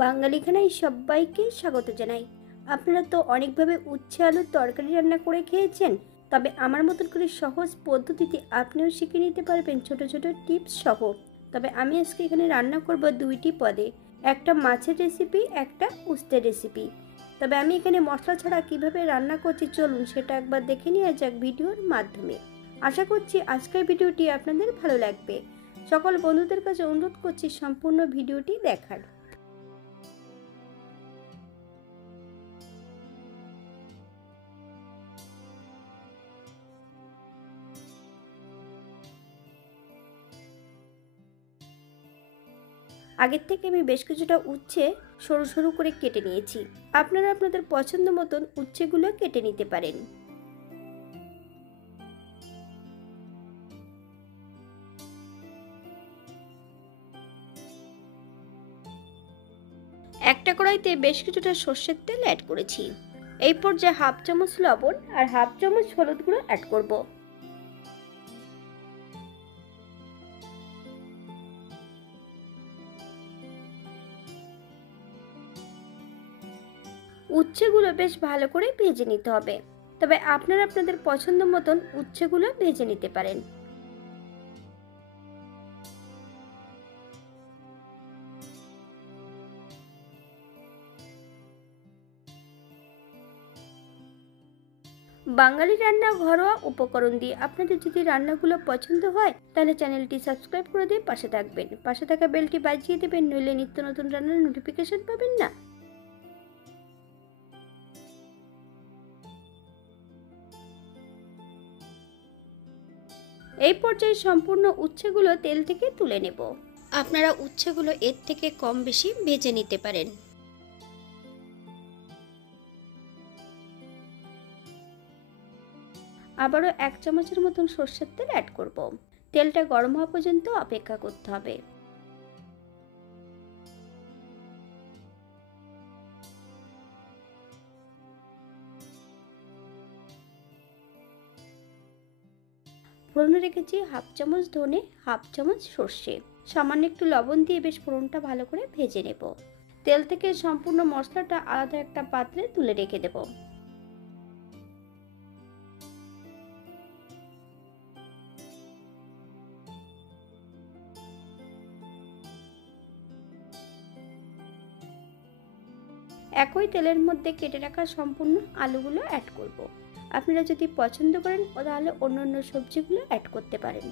বাঙালি খানায় সবাইকে স্বাগত জানাই। আপনারা তো অনেকভাবে উচ্ছে আলুর তরকারি রান্না করে খেয়েছেন, তবে আমার মতন করে সহজ পদ্ধতিতে আপনিও শিখে নিতে পারবেন ছোট ছোট টিপস সহ। তবে আমি আজকে এখানে রান্না করব দুইটি পদে, একটা মাছের রেসিপি, একটা উস্তের রেসিপি। তবে আমি এখানে মশলা ছাড়া কিভাবে রান্না করছি চলুন সেটা একবার দেখে নেওয়া যাক ভিডিওর মাধ্যমে। আশা করছি আজকের ভিডিওটি আপনাদের ভালো লাগবে। সকল বন্ধুদের কাছে অনুরোধ করছি সম্পূর্ণ ভিডিওটি দেখার। আগের থেকে আমি বেশ কিছুটা উচ্ছে সরু সরু করে কেটে নিয়েছি। আপনারা আপনাদের পছন্দ মতন উচ্ছেগুলো কেটে নিতে পারেন। একটা কড়াইতে বেশ কিছুটা সর্ষের তেল অ্যাড করেছি। এই পর্যায়ে হাফ চামচ লবণ আর হাফ চামচ হলুদ গুঁড়ো অ্যাড করব। উচ্ছেগুলো বেশ ভালো করে ভেজে নিতে হবে, তবে আপনারা আপনাদের পছন্দ মতন উচ্ছেগুলো ভেজে নিতে পারেন। বাঙালি রান্না ঘরোয়া উপকরণ দিয়ে আপনাদের যদি রান্নাগুলো পছন্দ হয় তাহলে চ্যানেলটি সাবস্ক্রাইব করে দিয়ে পাশে থাকবেন, পাশে থাকা বেলটি বাজিয়ে দেবেন, নইলে নিত্য নতুন রান্নার নোটিফিকেশন পাবেন না। এই পর্যায়ে সম্পূর্ণ উচ্ছেগুলো তেল থেকে তুলে নেব। আপনারা উচ্ছেগুলো এর থেকে কম বেশি ভেজে নিতে পারেন। আবারও 1 চামচের মতন সরষের তেল অ্যাড করব। তেলটা গরম হওয়া পর্যন্ত অপেক্ষা করতে হবে। ফোড়নে রেখেছি হাফ চামচ ধনে, হাফ চামচ সর্ষে, সামান্য একটু লবণ দিয়ে বেশ ফোড়নটা ভালো করে ভেজে নেব। তেল থেকে সম্পূর্ণ মশলাটা আলাদা একটা পাত্রে তুলে রেখে দেব। একই তেলের মধ্যে কেটে রাখা সম্পূর্ণ আলুগুলো অ্যাড করব। আপনারা যদি পছন্দ করেন তাহলে অন্যান্য সবজিগুলো অ্যাড করতে পারেন।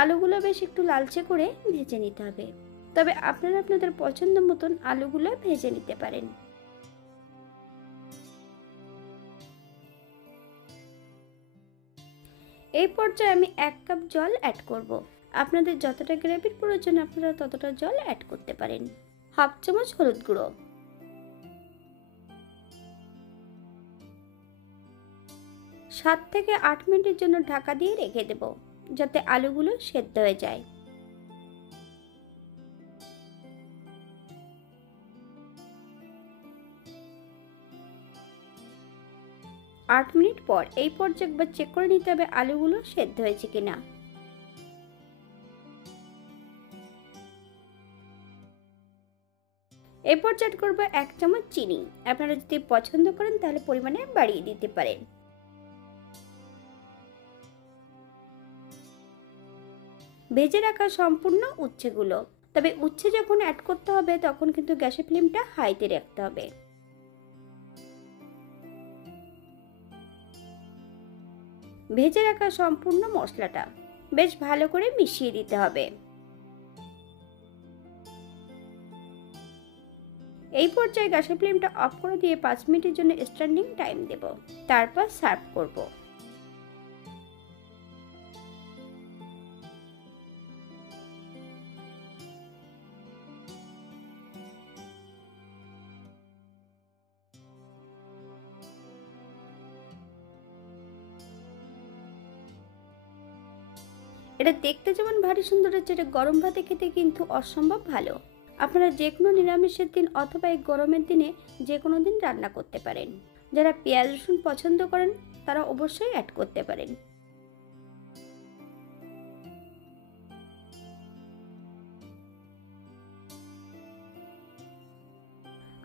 আলুগুলো বেশ একটু লালচে করে ভেজে নিতে হবে, তবে আপনারা আপনাদের পছন্দ মতন আলুগুলো ভেজে নিতে পারেন। এই পর্যায়ে আমি 1 কাপ জল অ্যাড করব। আপনাদের যতটা গ্রেভির প্রয়োজন আপনারা ততটা জল অ্যাড করতে পারেন। হাফ চামচ হলুদ গুঁড়ো, 7 থেকে 8 মিনিটের জন্য ঢাকা দিয়ে রেখে দেব, যাতে আলুগুলো সেদ্ধ হয়ে যায়। আট মিনিট পর এই পর্যায়ে একবার চেক করে নিতে হবে আলুগুলো সেদ্ধ হয়েছে কিনা। এরপর অ্যাড করব 1 চামচ চিনি। আপনারা যদি পছন্দ করেন তাহলে পরিমাণে বাড়িয়ে দিতে পারেন। ভেজে রাখা সম্পূর্ণ উচ্ছেগুলো, তবে উচ্ছে যখন অ্যাড করতে হবে তখন কিন্তু গ্যাসের ফ্লেমটা হাইতে রাখতে হবে। ভেজে রাখা সম্পূর্ণ মশলাটা বেশ ভালো করে মিশিয়ে দিতে হবে। এই পর্যায়ে গ্যাসের ফ্লেমটা অফ করে দিয়ে 5 মিনিটের জন্য স্ট্যান্ডিং টাইম দেব, তারপর সার্ভ করব। এটা দেখতে যেমন ভারী সুন্দর হচ্ছে, এটা গরম ভাতে খেতে কিন্তু অসম্ভব ভালো। আপনারা যে কোনো নিরামিষের দিন অথবা এই গরমের দিনে যে কোনো দিন রান্না করতে পারেন। যারা পেঁয়াজ রসুন পছন্দ করেন তারা অবশ্যই অ্যাড করতে পারেন।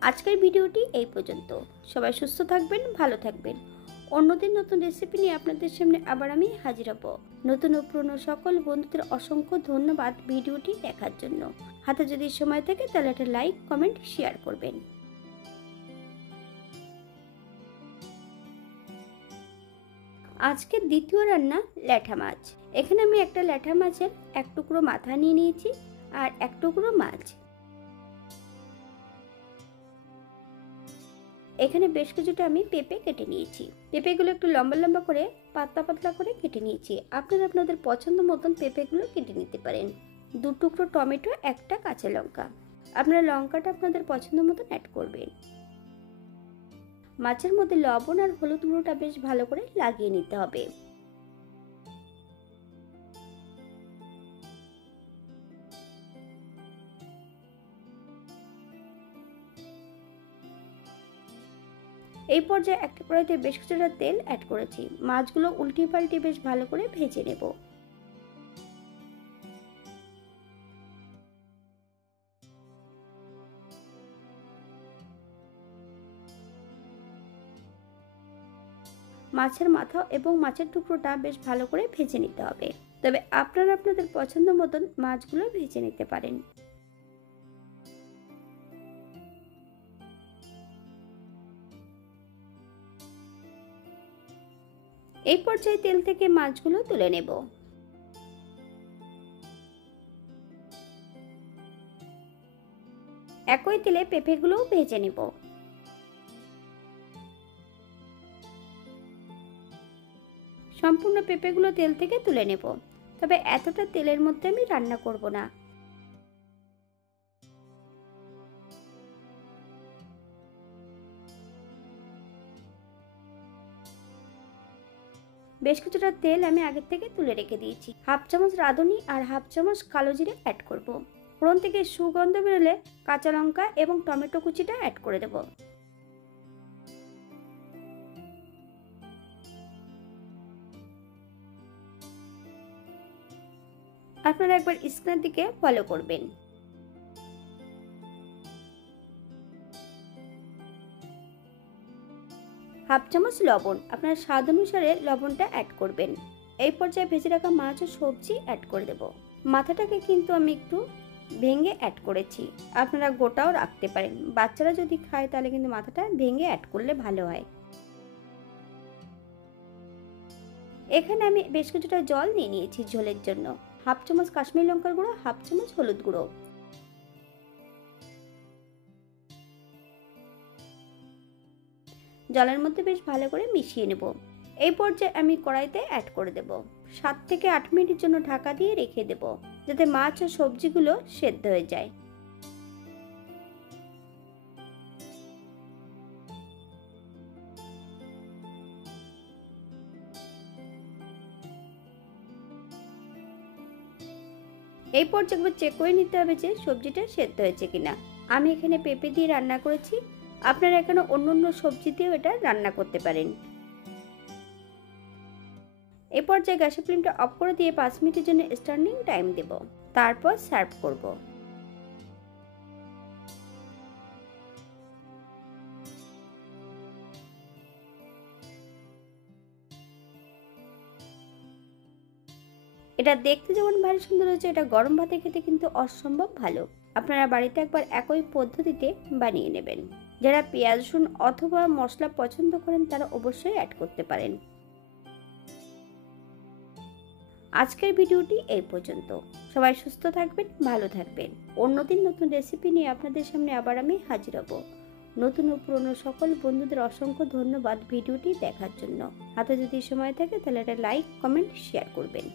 আজকের ভিডিওটি এই পর্যন্ত। সবাই সুস্থ থাকবেন, ভালো থাকবেন। অন্যদিন নতুন রেসিপি নিয়ে আপনাদের সামনে আবার আমি হাজির হব। নতুন ও পুরনো সকল বন্ধুদের অসংখ্য ধন্যবাদ ভিডিওটি দেখার জন্য। হাতে যদি সময় থাকে তাহলে একটা লাইক, কমেন্ট, শেয়ার করবেন। আজকের দ্বিতীয় রান্না ল্যাঠা মাছ। এখানে আমি একটা ল্যাঠা মাছের এক টুকরো মাথা নিয়ে নিয়েছি আর এক টুকরো মাছ। এখানে বেশ কিছুটা আমি পেঁপে কেটে নিয়েছি। পেঁপেগুলো একটু লম্বা লম্বা করে পাতলা পাতলা করে কেটে নিয়েছি। আপনারা আপনাদের পছন্দ মতন পেঁপেগুলো কেটে নিতে পারেন। 2 টুকরো টমেটো, একটা কাঁচা লঙ্কা। আপনারা লঙ্কাটা আপনাদের পছন্দ মতন অ্যাড করবেন। মাছের মধ্যে লবণ আর হলুদ গুঁড়োটা বেশ ভালো করে লাগিয়ে নিতে হবে। এই পর্যায়ে একটা কড়াইতে বেশ কিছুটা তেল অ্যাড করেছি। মাছগুলো উল্টিয়ে পাল্টিয়ে বেশ ভালো করে ভেজে নেব। মাছের মাথা এবং মাছের টুকরোটা বেশ ভালো করে ভেজে নিতে হবে। তবে আপনারা আপনাদের পছন্দ মতন মাছগুলো ভেজে নিতে পারেন। এই পর্যায়ে তেল থেকে মাছগুলো তুলে নেব। একই তেলে পেঁপেগুলোও ভেজে নেব। সম্পূর্ণ পেঁপেগুলো তেল থেকে তুলে নেব। তবে এতটা তেলের মধ্যে আমি রান্না করব না। বেশ কিছুটা তেল আমি আগের থেকে তুলে রেখে দিয়েছি। হাফ চামচ রাঁধুনি আর হাফ চামচ কালো জিরে অ্যাড করব। ফোড়ন থেকে সুগন্ধ বেরোলে কাঁচা লঙ্কা এবং টমেটো কুচিটা অ্যাড করে দেব। আপনারা একবার স্ক্রিনের দিকে ফলো করবেন। হাফ চামচ লবণ, আপনার স্বাদ অনুসারে লবণটা অ্যাড করবেন। এই পর্যায়ে ভেজে রাখা মাছ ও সবজি অ্যাড করে দেব। মাথাটাকে কিন্তু আমি একটু ভেঙে অ্যাড করেছি। আপনারা গোটাও রাখতে পারেন। বাচ্চারা যদি খায় তাহলে কিন্তু মাথাটা ভেঙে অ্যাড করলে ভালো হয়। এখানে আমি বেশ কিছুটা জল নিয়ে নিয়েছি ঝোলের জন্য। হাফ চামচ কাশ্মীরি লঙ্কার গুঁড়ো, হাফ চামচ হলুদ গুঁড়ো। জলের মধ্যে বেশ ভালো করে মিশিয়ে নেব। এই পর্যায়ে আমি কড়াইতে অ্যাড করে দেব। 7 থেকে 8 মিনিটের জন্য ঢাকা দিয়ে রেখে দেব, যাতে মাছ ও সবজিগুলো সেদ্ধ হয়ে যায়। এই পর্যায়ে একবার চেক করে নিতে হবে যে সবজিটা সেদ্ধ হয়েছে কিনা। আমি এখানে পেঁপে দিয়ে রান্না করেছি। আপনারা এখানে অন্য সবজি দিয়েও এটা রান্না করতে পারেন। এই পর্যায়ে গ্যাসের ফ্লেমটা অফ করে দিয়ে 5 মিনিটের জন্য স্ট্যান্ডিং টাইম দেব। তারপর সার্ভ করব। এটা দেখতে যেমন ভারী সুন্দর হয়েছে, এটা গরম ভাতে খেতে কিন্তু অসম্ভব ভালো। আপনারা বাড়িতে একবার একই পদ্ধতিতে বানিয়ে নেবেন। যারা পেঁয়াজ, রসুন অথবা মশলা পছন্দ করেন তারা অবশ্যই অ্যাড করতে পারেন। আজকের ভিডিওটি এই পর্যন্ত। সবাই সুস্থ থাকবেন, ভালো থাকবেন। অন্যদিন নতুন রেসিপি নিয়ে আপনাদের সামনে আবার আমি হাজির হব। নতুন ও পুরনো সকল বন্ধুদের অসংখ্য ধন্যবাদ ভিডিওটি দেখার জন্য। হাতে যদি সময় থাকে তাহলে একটা লাইক, কমেন্ট, শেয়ার করবেন।